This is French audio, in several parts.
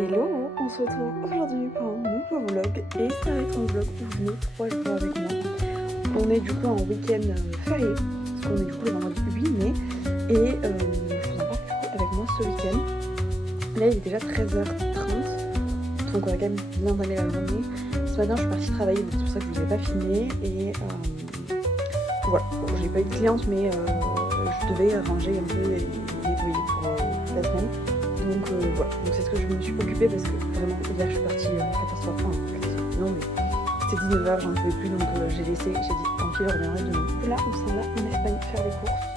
Hello, on se retrouve aujourd'hui pour un nouveau vlog et ça va être un vlog où je mets 3 jours avec moi. On est du coup en week-end férié, parce qu'on est du coup le vendredi 8 mai et je vous embarque du coup avec moi ce week-end. Là il est déjà 13h30, donc on va quand même bien entamer la journée. Ce matin je suis partie travailler, donc c'est pour ça que je ne vous ai pas filmé et voilà, bon, j'ai pas eu de cliente mais je devais ranger un peu et nettoyer pour la semaine. Donc voilà, donc c'est ce que je me suis occupée parce que vraiment hier je suis partie catastrophe, non mais c'était 19h, j'en pouvais plus donc j'ai laissé, j'ai dit tant pis je reviendrai demain. Là on s'en va en Espagne faire les courses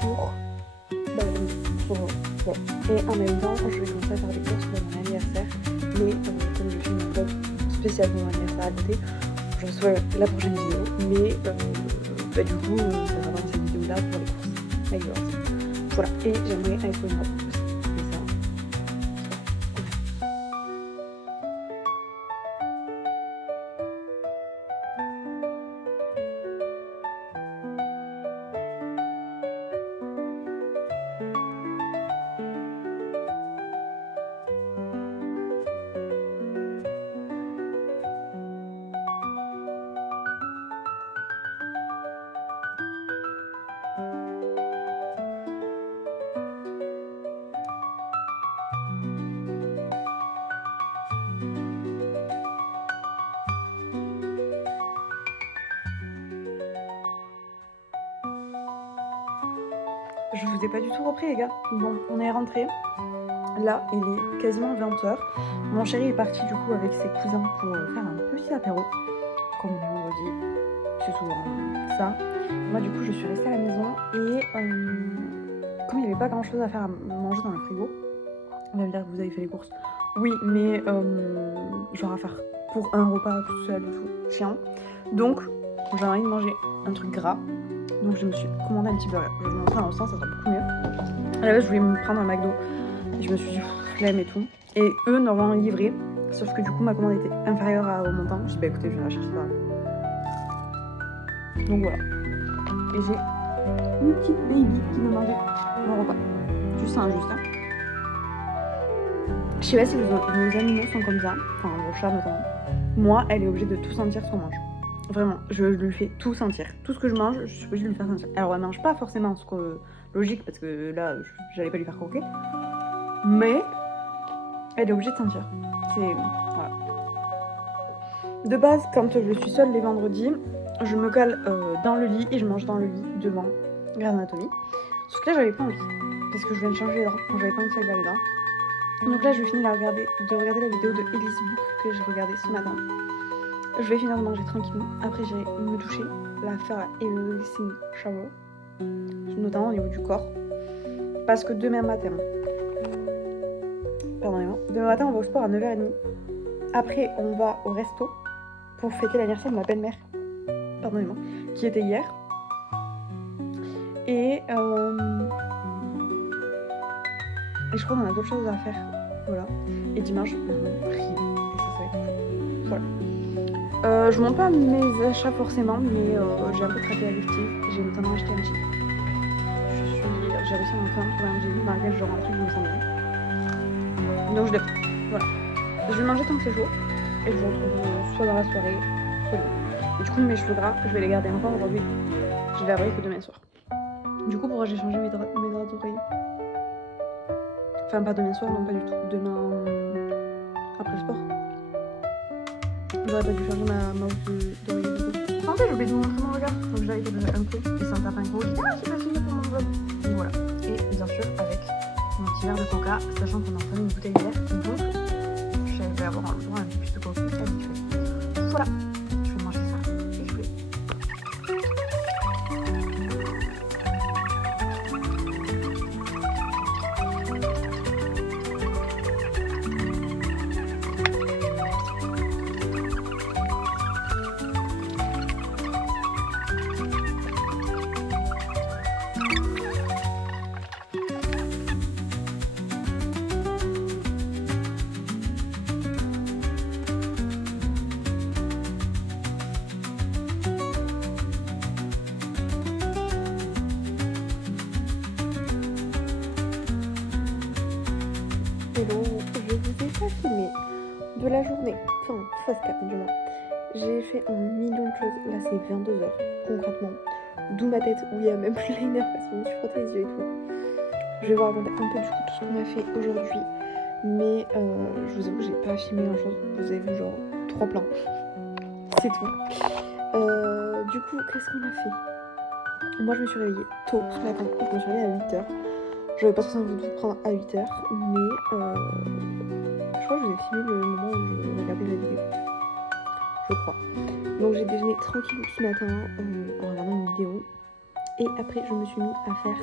pour voilà. Et en même temps je vais commencer à faire des courses pour mon anniversaire, mais comme je filme un vlog spécial pour mon anniversaire à côté, je reçois la prochaine vidéo, mais du coup ça sera dans cette vidéo là pour les courses avec l'ordi. Voilà, et j'aimerais aller pour une robe. Je vous ai pas du tout repris les gars. Bon, on est rentré. Là, il est quasiment 20h. Mon chéri est parti du coup avec ses cousins pour faire un petit apéro. Comme on est vendredi, c'est souvent ça. Moi du coup je suis restée à la maison et comme il n'y avait pas grand chose à faire à manger dans le frigo, on va me dire que vous avez fait les courses. Oui, mais genre à faire pour un repas tout seul et tout, chiant. Donc j'ai envie de manger un truc gras. Donc je me suis commandé un petit burger. Je vais vous montrer un instant, ça sera beaucoup mieux. À la base je voulais me prendre un McDo. Et je me suis dit flemme et tout. Et eux normalement livré. Sauf que du coup ma commande était inférieure au montant. Je dis bah écoutez je vais la chercher ça. Donc voilà. Et j'ai une petite baby qui me mangeait mon repas. Juste injuste hein. Je sais pas si vos animaux sont comme ça. Enfin vos chats notamment. Moi elle est obligée de tout sentir ce qu'on mange. Vraiment, je lui fais tout sentir. Tout ce que je mange, je suis obligée de lui faire sentir. Alors elle mange pas forcément ce que logique parce que là, j'allais pas lui faire croquer. Mais elle est obligée de sentir. C'est voilà. De base, quand je suis seule les vendredis, je me cale dans le lit et je mange dans le lit devant Grey's Anatomy. Sauf que là, j'avais pas envie parce que je viens de changer les draps. Donc j'avais pas envie de faire les draps. Donc là, je vais finir de regarder la vidéo de Elise Book que j'ai regardée ce matin. Je vais finir de manger tranquillement. Après, j'irai me doucher, faire la Everything Shower, notamment au niveau du corps. Parce que demain matin, on va au sport à 9h30. Après, on va au resto pour fêter l'anniversaire de ma belle-mère, qui était hier. Et je crois qu'on a d'autres choses à faire. Voilà. Et dimanche, rien. Et ça va être cool. Voilà. Je montre pas mes achats forcément, mais j'ai un peu traqué la lifting. J'ai notamment acheté un jean. J'ai réussi à m'en trouver un jean dans lequel je rentre, je me sens bien. Donc je l'ai pris. Voilà. Je vais le manger tant que c'est chaud. Et je vous retrouve soit dans la soirée, soit demain. Et du coup, mes cheveux gras, je vais les garder encore aujourd'hui. Je vais les laver que demain soir. Du coup, pourquoi j'ai changé mes draps d'oreiller? Enfin, pas demain soir, non, pas du tout. Demain, après le sport. J'aurais pas dû changer ma housse d'oreiller. En fait, j'ai oublié de vous montrer mon regard. Donc, je l'avais fait un coup et ça me tape un gros. Je dis, ah, c'est pas fini pour mon vlog. Donc voilà. Et bien sûr, avec mon petit verre de coca, sachant qu'on a entamé une bouteille d'hier. Donc, je vais avoir le droit à un peu plus de coca habituel. Voilà. Je vais manger ça et je vais. Hello, je vous ai pas filmé de la journée, enfin face cam du moins. J'ai fait un million de choses, là c'est 22h concrètement, d'où ma tête où il y a même plus liner parce que je me suis frotté les yeux et tout. Je vais vous raconter un peu du coup tout ce qu'on a fait aujourd'hui, mais je vous avoue j'ai pas filmé grand chose, vous avez vu genre 3 plans, c'est tout. Du coup qu'est-ce qu'on a fait? Moi je me suis réveillée tôt ce matin, je me suis réveillée à 8h. J'avais pas forcément voulu vous prendre à 8h, mais je crois que je vous ai filmé le moment où je regardais la vidéo. Je crois. Donc j'ai déjeuné tranquille ce matin en regardant une vidéo. Et après je me suis mis à faire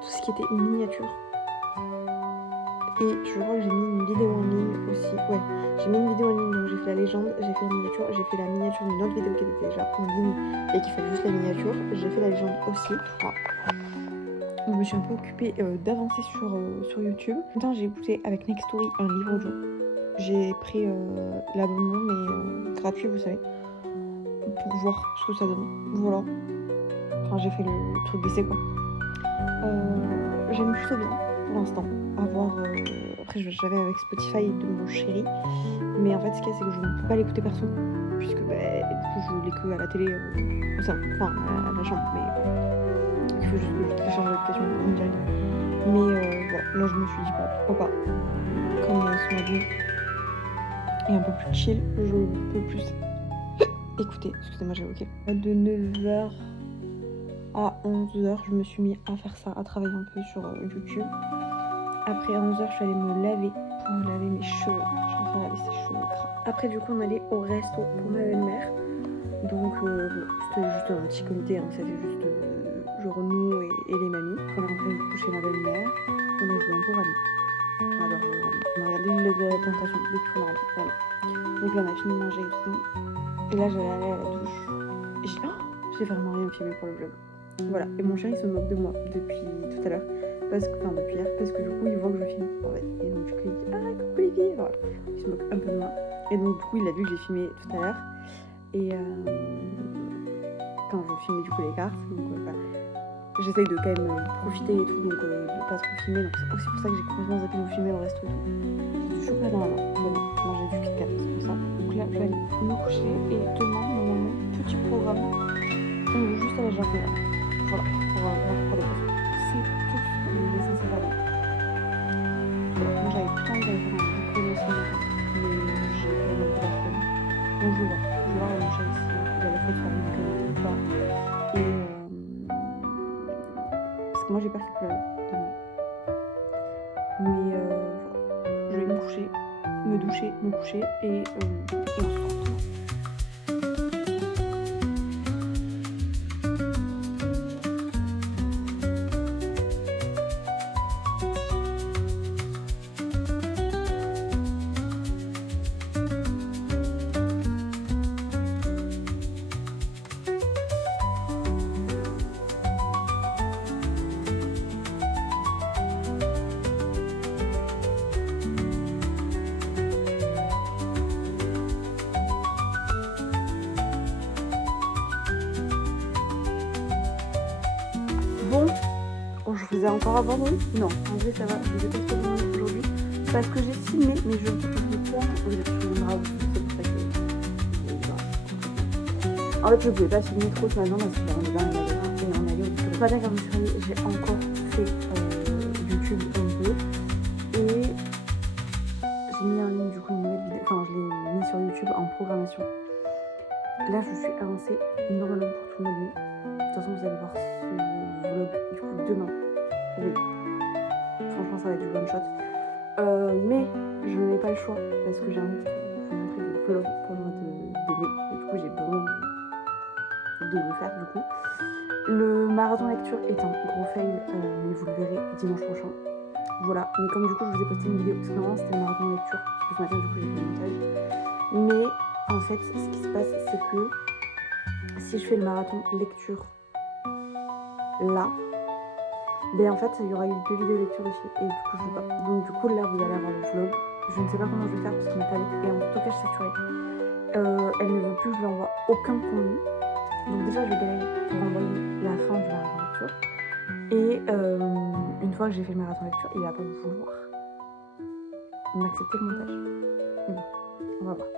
tout ce qui était miniature. Et je crois que j'ai mis une vidéo en ligne aussi. Ouais, j'ai mis une vidéo en ligne, donc j'ai fait la légende, j'ai fait la miniature, j'ai fait la miniature d'une autre vidéo qui était déjà en ligne et qui fait juste la miniature. J'ai fait la légende aussi, je crois. Donc je me suis un peu occupée d'avancer sur YouTube. En même temps j'ai écouté avec Nextory un livre audio. J'ai pris l'abonnement mais gratuit vous savez, pour voir ce que ça donne. Voilà. Enfin j'ai fait le truc d'essai quoi. J'aime plutôt bien pour l'instant avoir... Après j'avais avec Spotify de mon chéri. Mais en fait ce qu'il y a c'est que je ne peux pas l'écouter perso. Puisque du coup je l'écoute à la télé au salon. Enfin à la chambre mais il faut juste que je télécharge l'application en direct. Mais voilà, là je me suis dit pourquoi pas. Comme ce mois d'août est un peu plus chill, je peux plus écouter. Excusez-moi j'ai ok. De 9h à 11h je me suis mis à faire ça, à travailler un peu sur YouTube. Après à 11h je suis allée me laver pour me laver mes cheveux. Je suis en train de laver ses cheveux gras. Après du coup on allait au resto pour ma belle-mère. Donc c'était juste un petit comité, hein. C'était juste genre nous et les mamies. On est rentré du coup chez ma belle-mère. On a joué un peu Rami. On a regardé l'île de la tentation depuis qu'on est rentré. Voilà. Donc là on a fini de manger et tout. Et là j'allais aller à la douche. Et j'ai vraiment rien filmé pour le vlog. Voilà. Et mon chéri se moque de moi depuis tout à l'heure. Depuis hier. Parce que du coup il voit que je filme. En fait. Et donc du coup il dit ah coucou Olivier. Voilà. Il se moque un peu de moi. Et donc du coup il a vu que j'ai filmé tout à l'heure. Et quand je filmais du coup les cartes, donc j'essaye de quand même profiter et tout, donc de pas trop filmer. Donc c'est aussi pour ça que j'ai complètement zappé de vous filmer au resto et tout. J'ai du chocolat dans la main, vraiment. Manger du Kit Kat, c'est pour ça. Donc là je vais aller me coucher et demain normalement petit programme. On joue juste à la jardin. Voilà, pour les poissons. C'est tout ce qui est censé faire. Voilà, moi j'avais tout le temps d'aller faire un boucle de ce matin, mais j'ai pas eu de la flemme. Donc je vais voir mon chat ici, il a la fête famille ou pas. Et parce que moi j'ai peur qu'il pleuve demain. Mais voilà, je vais me coucher, me doucher, me coucher et on se retrouve. Bon, je vous ai encore abandonné. Non, en vrai ça va, je vous ai pas trop abandonné aujourd'hui. Parce que j'ai filmé, mais je peux pas. Vous êtes sur le bras, c'est pour ça que. En fait, je pouvais pas filmer trop ce matin parce qu'on est dans la maison et on allait au bureau. Ce matin, quand je me suis réveillée, j'ai encore fait YouTube un peu. Et j'ai mis en ligne du coup une nouvelle vidéo. Enfin, je l'ai mis sur YouTube en programmation. Là, je suis avancée normalement pour tout le mois de mai. De toute façon, vous allez voir ce vlog du coup demain. Oui, franchement, ça va être du one shot. Mais je n'ai pas le choix parce que j'ai envie de vous montrer des vlogs pour le mois de mai. Et du coup, j'ai besoin de le faire du coup. Le marathon lecture est un gros fail, mais vous le verrez dimanche prochain. Voilà, mais comme du coup, je vous ai posté une vidéo parce que normalement c'était le marathon lecture. Parce que ce matin, du coup, j'ai fait le montage. Mais en fait, ce qui se passe, c'est que si je fais le marathon lecture là, ben en fait il y aura eu 2 vidéos lecture dessus et du coup je veux pas. Donc du coup là vous allez avoir le vlog. Je ne sais pas comment je vais faire parce que ma tablette est en stockage saturé. Elle ne veut plus que je lui envoie aucun contenu. Donc déjà je vais galérer pour envoyer la fin du marathon lecture. Et une fois que j'ai fait le marathon lecture, il va pas vouloir. m'accepter le montage. Mais bon, on va voir.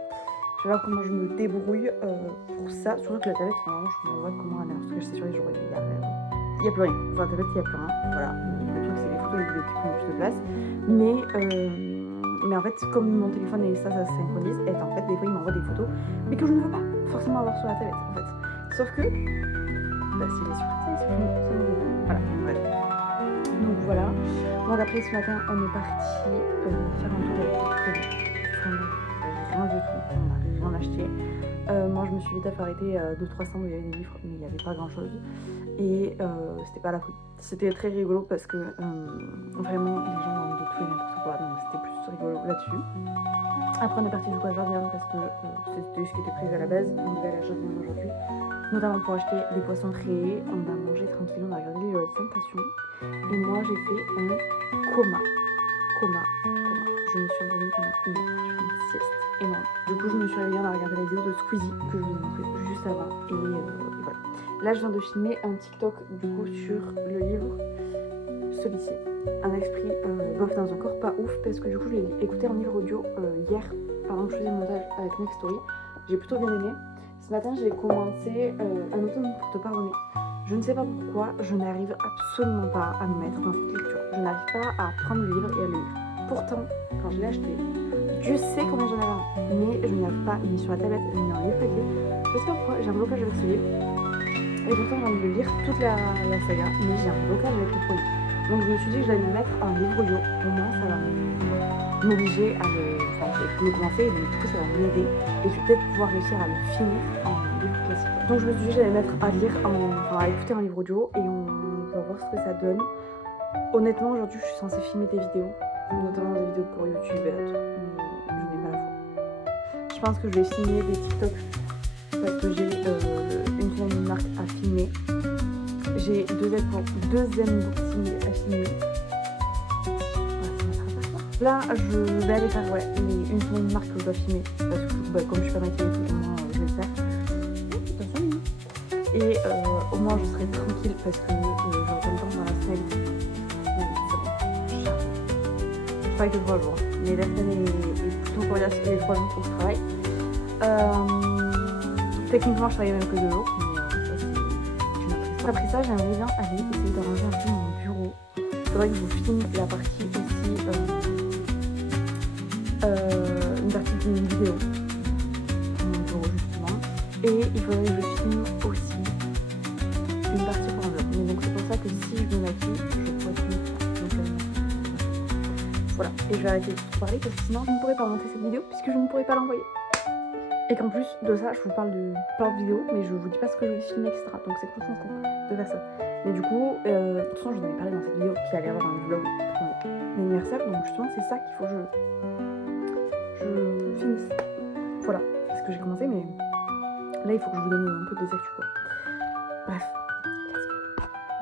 Je vais voir comment je me débrouille pour ça. Surtout que la tablette, vraiment, je me vois comment elle est. Parce que je sais sur les jours, il y a plus rien. Sur la tablette, il y a plus rien. Voilà. Le truc, c'est les photos et les vidéos qui prennent plus de place. Mais en fait, comme mon téléphone et ça synchronise, et en fait, des fois, il m'envoie des photos, mais que je ne veux pas forcément avoir sur la tablette, en fait. Sauf que, bah, s'il est sur ça, il supprime. Ça me fait. Voilà, bref. Donc voilà. Donc après, ce matin, on est parti faire un tour au Crédit. Vraiment, rien du tout. On n'a rien acheté. Moi, je me suis vite arrêtée à 2-3 stands où il y avait des livres, mais il n'y avait pas grand-chose. Et c'était pas la folie. C'était très rigolo parce que vraiment, les gens ont de tout et n'importe quoi. Donc c'était plus rigolo là-dessus. Après, on est parti du coup à Jardin parce que c'était ce qui était prévu à la base. On devait aller à Jardin aujourd'hui, notamment pour acheter des poissons rayés. On a mangé tranquille, on a regardé les Tentation. Et moi, j'ai fait un coma. Je me suis endormie pendant une heure. J'ai fait une sieste énorme. Du coup, je me suis réveillée, on a regardé la vidéo de Squeezie que je vous ai montré juste avant. Et voilà. Là, je viens de filmer un TikTok du coup sur le livre Celui-ci. Un esprit bof dans un corps pas ouf parce que du coup, je l'ai écouté en livre audio hier pendant que je faisais le montage avec Next Story. J'ai plutôt bien aimé. Ce matin, j'ai commencé Un automne pour te pardonner. Je ne sais pas pourquoi, je n'arrive absolument pas à me mettre dans cette lecture. Je n'arrive pas à prendre le livre et à le lire. Pourtant, quand je l'ai acheté, Dieu sait combien j'en avais un, mais je n'y arrive pas, ni sur la tablette, ni dans le livre papier. Je sais pas pourquoi, j'ai un blocage avec ce livre. Et pourtant, j'ai envie de le lire toute la saga, mais j'ai un blocage avec le premier. Donc je me suis dit que j'allais le mettre en livre audio. Au moins, ça va m'obliger à le commencer, et donc du coup, ça va m'aider. Et je vais peut-être pouvoir réussir à le finir en livre classique. Donc je me suis dit que j'allais mettre à lire, à écouter en livre audio, et on va voir ce que ça donne. Honnêtement, aujourd'hui, je suis censée filmer des vidéos, notamment des vidéos pour YouTube et autres, mais je n'ai pas la foi. Je pense que je vais filmer des TikTok parce que j'ai une semaine de marque à filmer. J'ai deux unboxings à filmer. Là, je vais aller faire une semaine de marque que je dois filmer parce que comme je suis pas maquillée, au moins je vais le faire. Et au moins je serai tranquille parce que j'aurai pas le temps dans la semaine. Je travaille que 3 jours, mais la semaine est plutôt coriace et les 3 jours où je travaille. Techniquement, je travaille même que 2 jours, mais ça c'est une autre. Après ça, j'aimerais bien aller essayer d'arranger un peu mon bureau. Il faudrait que je vous filme la partie aussi, une partie d'une vidéo de mon bureau justement. Et il faudrait que je filme aussi une partie pour un vlog. Mais donc c'est pour ça que si je me maquille, je pourrais filmer ça. Donc, voilà, et je vais arrêter de vous parler parce que sinon je ne pourrais pas monter cette vidéo puisque je ne pourrais pas l'envoyer. Et qu'en plus de ça, je vous parle de plein de vidéos, mais je vous dis pas ce que je vais filmer, etc. Donc c'est complètement con de faire ça. Mais du coup, de toute façon, je vous en ai parlé dans cette vidéo qui allait avoir un vlog pour mon anniversaire. Donc justement, c'est ça qu'il faut que je finisse. Voilà, parce que j'ai commencé, mais là, il faut que je vous donne un peu des actus, quoi. Bref, let's go.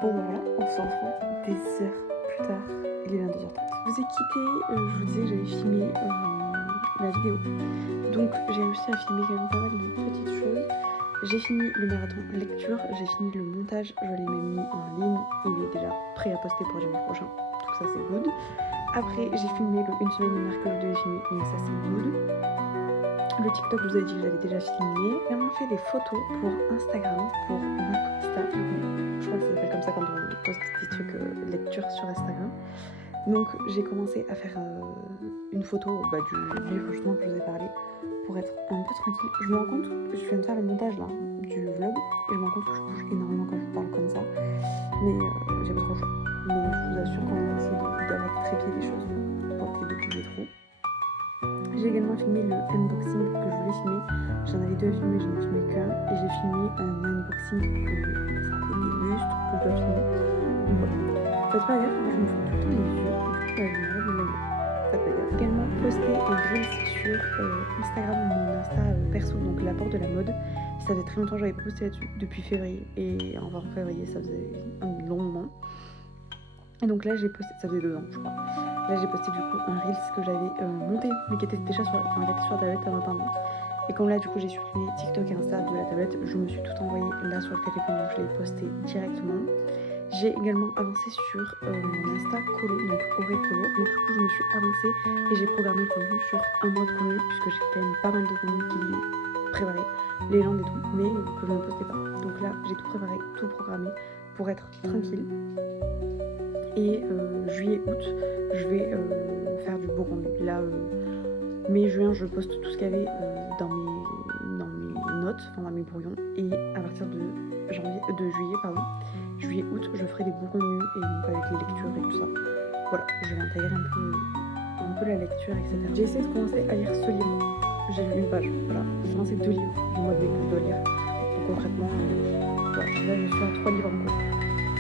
Bon, ben voilà, on se retrouve des heures plus tard. Il est 22h30. Je vous ai quitté, je vous disais que j'allais filmer la vidéo. Donc j'ai réussi à filmer quand même pas mal de petites choses. J'ai fini le marathon lecture, j'ai fini le montage, je l'ai même mis en ligne. Il est déjà prêt à poster pour dimanche prochain. Donc ça c'est good. Après j'ai filmé une semaine de marque que je devais filmer, donc ça c'est good. Le TikTok, je vous ai dit que je l'avais déjà filmé. J'ai vraiment fait des photos pour Instagram, pour Booksta. Je crois que ça s'appelle comme ça quand on poste des trucs de lecture sur Instagram. Donc j'ai commencé à faire une photo du livre justement que je vous ai parlé pour être un peu tranquille. Je me rends compte, je viens de faire le montage là du vlog et je me rends compte que je bouge énormément quand je parle comme ça. Mais j'ai pas trop le choix. Donc je vous assure qu'on va essayer d'avoir des trépieds, des choses pour éviter de bouger trop. J'ai également filmé le unboxing que je voulais filmer. J'en avais 2 à filmer, j'en ai filmé qu'un. Et j'ai filmé un unboxing que ça fait des lustres que je dois filmer. Donc voilà. Faites pas gaffe, moi je me fous tout le temps les yeux. Et du coup, je me lève le maillot. Faites pas gaffe. Également posté un Reels sur Instagram, mon Insta perso, donc la porte de la mode. Ça faisait très longtemps que j'avais pas posté là-dessus, depuis février. Et en février, ça faisait un long moment. Et donc là j'ai posté, ça faisait 2 ans je crois. Là j'ai posté du coup un Reels que j'avais monté, mais qui était déjà sur la tablette en attendant. Et comme là du coup j'ai supprimé TikTok et Insta de la tablette, je me suis tout envoyé là sur le téléphone, donc je l'ai posté directement. J'ai également avancé sur mon Insta Colo, donc Auré Colo. Donc du coup je me suis avancée et j'ai programmé le contenu sur un mois de contenu puisque j'ai quand même pas mal de contenu qui est préparé, les landes et tout, mais que je ne postais pas. Donc là j'ai tout préparé, tout programmé pour être tranquille. Et juillet, août, je vais faire du beau contenu. Là, mai, juin, je poste tout ce qu'il y avait dans mes notes, enfin dans mes brouillons. Et à partir de juillet, août, je ferai des beaux contenus et donc avec les lectures et tout ça. Voilà, je vais intégrer un peu la lecture, etc. J'ai essayé de commencer à lire ce livre. J'ai lu une page, voilà. J'ai commencé 2 livres du mois de mai que je dois lire. Donc concrètement, voilà. Là je suis à 3 livres en cours.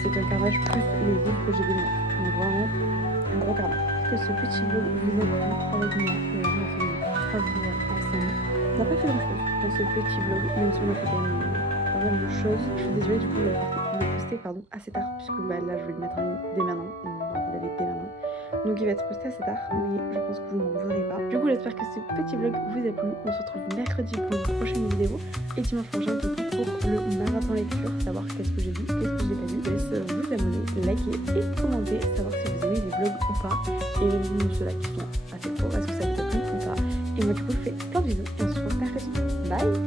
C'est un carnage plus les livres que j'ai donnés. Donc vraiment un gros carnage. Que ce petit vlog vous a plu avec moi. Et on a fait une faveur ensemble. On n'a pas fait grand chose dans ce petit vlog, même si on a fait quand même pas mal de choses. Je suis désolée du coup de le poster assez tard, puisque là je vais le mettre en ligne dès maintenant. Vous l'avez dès maintenant. Donc il va être posté assez tard, mais je pense que vous n'en voudrez pas. Du coup j'espère que ce petit vlog vous a plu. On se retrouve mercredi pour une prochaine vidéo. Et dimanche prochain pour le marathon lecture, savoir qu'est-ce que j'ai vu, qu'est-ce que j'ai pas vu. Je laisse vous abonner, liker et commenter, savoir si vous aimez les vlogs ou pas. Et même ceux-là qui sont assez courts, est-ce que ça vous a plu ou pas. Et moi du coup je fais plein de bisous et on se retrouve mercredi. Bye.